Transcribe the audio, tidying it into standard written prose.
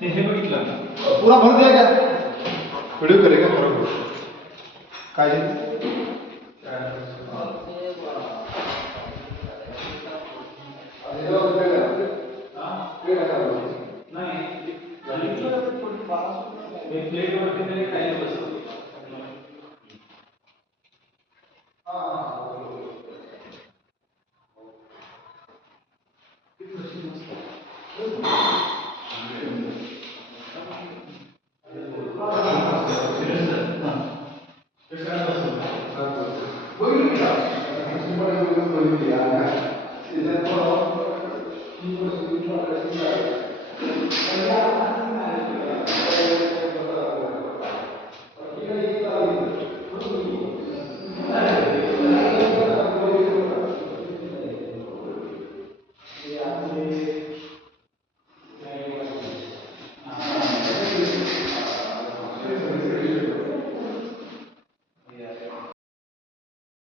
ते हे बघितलं ना पूरा भर दिया क्या वीडियो करेगा थोड़ा काय प्लेटवरती तरी काही बसतो बघितलं